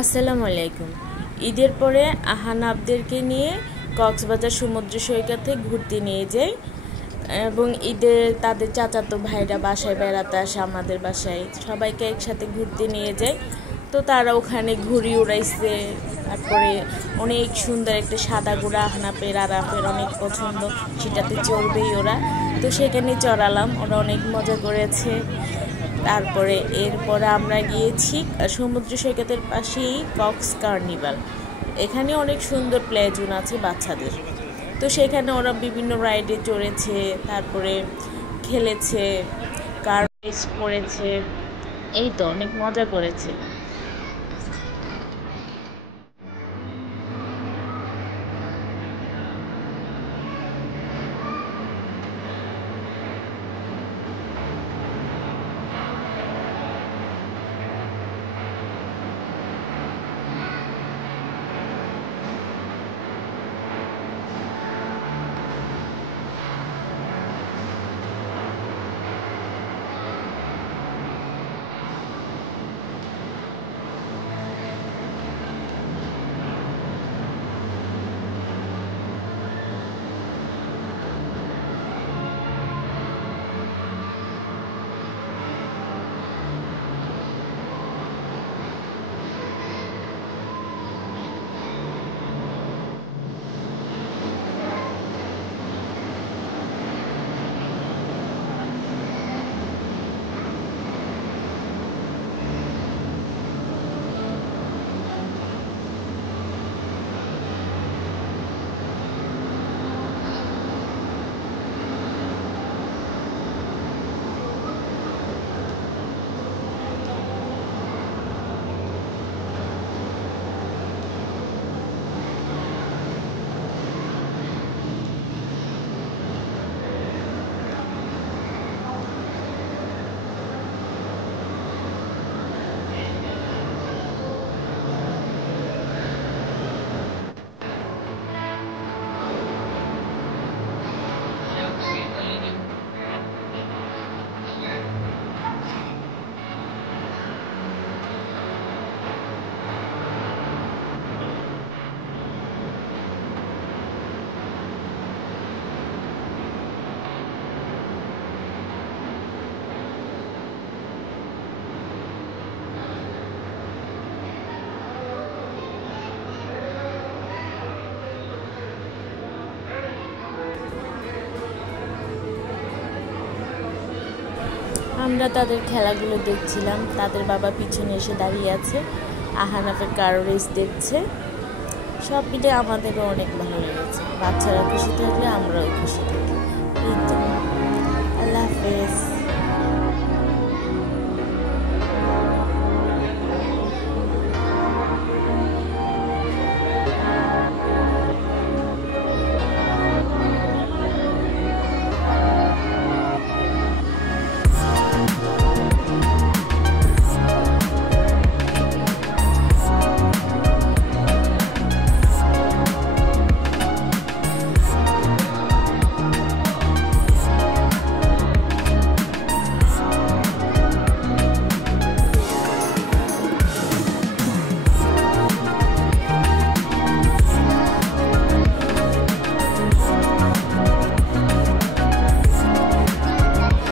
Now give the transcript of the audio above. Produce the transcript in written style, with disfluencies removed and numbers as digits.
আসসালামু আলাইকুম। ঈদের পরে আহানাবদেরকে নিয়ে কক্সবাজার সমুদ্র সৈকতে ঘুরতে নিয়ে যাই এবং ঈদে তাদের চাচাতো ভাইরা বাসায় বেড়াতে আসে আমাদের বাসায়, সবাইকে একসাথে ঘুরতে নিয়ে যাই। তো তারা ওখানে ঘুড়ি উড়াইছে, তারপরে অনেক সুন্দর একটা সাদা গুঁড়া আহনাপের আরাপের অনেক পছন্দ, সেটাতে চড়বেই ওরা। তো সেখানে চড়ালাম, ওরা অনেক মজা করেছে। তারপরে এরপরে আমরা গিয়েছি সমুদ্র সৈকতের পাশেই কক্স কার্নিভাল। এখানে অনেক সুন্দর প্লে জোন আছে বাচ্চাদের। তো সেখানে ওরা বিভিন্ন রাইডে চড়েছে, তারপরে খেলেছে, কার রেস করেছে, এই তো অনেক মজা করেছে। আমরা তাদের খেলাগুলো দেখছিলাম, তাদের বাবা পিছনে এসে দাঁড়িয়ে আছে, আহানাফের কার রেস দেখছে। সব মিলে আমাদেরও অনেক ভালো লেগেছে। বাচ্চারা খুশি থাকলে আমরাও খুশি থাকি, এই তো।